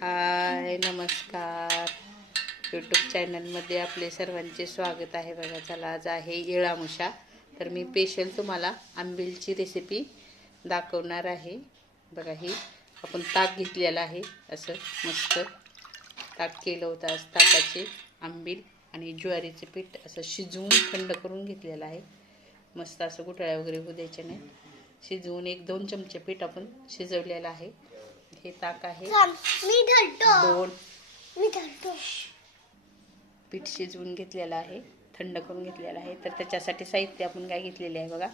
हाय नमस्कार. यूट्यूब चॅनलमध्ये आपले सर्वांचे स्वागत आहे बघा. चला आज आहे येळामुशा तर मी स्पेशल तुम्हाला आंबीलची रेसिपी दाखवणार आहे. बघा ही आपण ताक घेतलेला आहे. असं मस्त ताक केलं होतं आज. ताकाचे आंबील आणि ज्वारीचे पीठ असं शिजवून थंड करून घेतलेलं आहे. मस्त असं गुटळ्या वगैरे होऊ द्यायच्या नाही. शिजवून एक दोन चमचे पीठ आपण शिजवलेलं आहे. हे ताक आहे. दोन. पीठ शिजवून घेतलेलं आहे थंड करून घेतलेलं आहे. तर त्याच्यासाठी साहित्य आपण काय घेतलेले आहे बघा.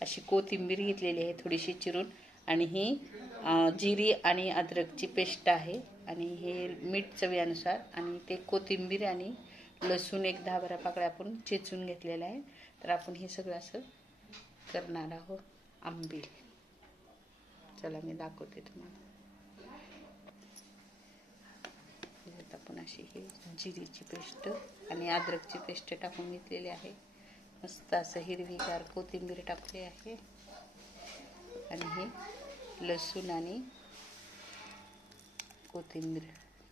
अशी कोथिंबीर घेतलेली आहे थोडीशी चिरून. आणि ही जिरी आणि अद्रकची पेस्ट आहे. आणि हे मीठ चवीनुसार आणि ते कोथिंबीर आणि लसूण एक दहा बारा पाकळ्या आपण चेचून घेतलेलं आहे. तर आपण हे सगळं असं करणार आहोत. आंबील. चला मी दाखवते तुम्हाला याच्यात आपण अशी ही जिरीची पेस्ट आणि अद्रकची पेस्ट टाकून घेतलेली आहे. मस्त असं हिरवीगार कोथिंबीर टाकली आहे. आणि हे लसूण आणि कोथिंबीर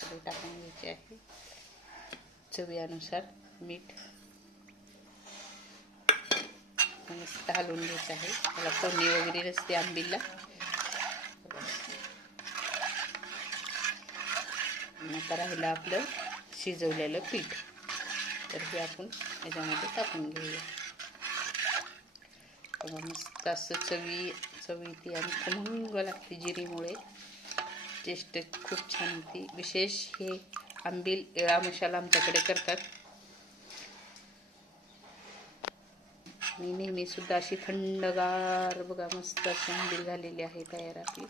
सगळे टाकून घ्यायचे आहे. चवीनुसार मीठ मस्त हलवून घ्यायचं आहे. त्याला फोडणी वगैरे नसते आंबीला आता राहिलं आपलं शिजवलेलं पीठ. तर हे आपण याच्यामध्ये टाकून घेऊया. बघा मस्त असं चवी चवी ती आणि खमंग लागते जिरीमुळे. टेस्ट खूप छान होती. विशेष हे आंबील एळा मसाला आमच्याकडे करतात. मी नेहमी सुद्धा अशी थंडगार बघा मस्त अशी आंबील झालेली आहे तयार आपली.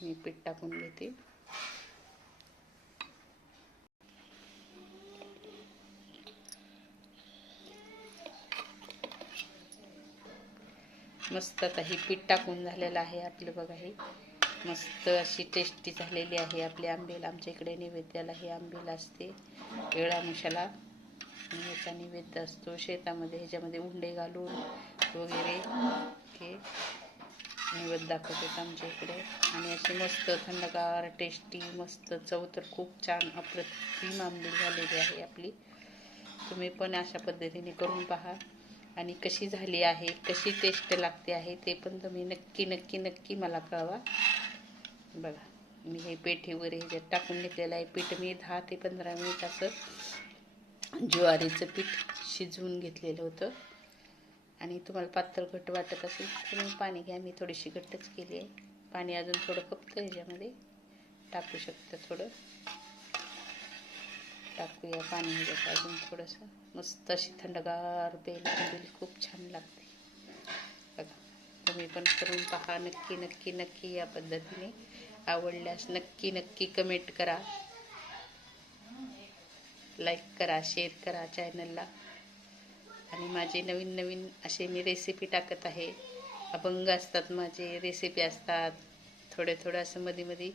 मी पीठ टाकून घेते. मस्त आता हे पीठ टाकून झालेलं आहे आपलं बघा हे. मस्त अशी टेस्टी झालेली आहे आपली आंबेल. आमच्या इकडे नैवेद्याला हे आंबेल असते. एळा मशाला आणि नैवेद्य असतो शेतामध्ये ह्याच्यामध्ये उंडे घालून वगैरे. हे नैवेद्य दाखवतात आमच्या इकडे. आणि अशी मस्त थंडगार टेस्टी मस्त चव तर खूप छान अप्रतिम आंबे झालेली आहे आपली. तुम्ही पण अशा पद्धतीने करून पहा. आणि कशी झाली आहे कशी टेस्ट लागते आहे ते पण तुम्ही नक्की नक्की नक्की मला कळवा. बघा मी हे पेठी वगैरे ह्याच्यात टाकून घेतलेलं आहे. पीठ मी दहा ते पंधरा मिनिट असं ज्वारीचं पीठ शिजवून घेतलेलं होतं. आणि तुम्हाला पातळ घट्ट वाटत असेल तर मग पाणी घ्या. मी थोडीशी घट्टच केली आहे. पाणी अजून थोडं फक्त ह्याच्यामध्ये. टाकू शकतं थोडं. टाकूया पाणी ह्याच्यात अजून थोडंसं मस्त अशी थंडगार बेल आंबील खूप छान लागते. बघा तुम्ही पण करून पहा नक्की नक्की नक्की या पद्धतीने. आवडल्यास नक्की नक्की कमेंट करा. लाईक करा शेअर करा चॅनलला आणि माझे नवीन नवीन असे मी रेसिपी टाकत आहे. अभंग असतात माझे रेसिपी असतात. थोडे थोडं असं मध्ये मध्ये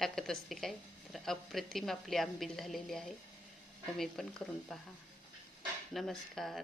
टाकत असते काय? तर अप्रतिम आपली आंबील झालेली आहे. तुम्ही पण करून पहा. नमस्कार.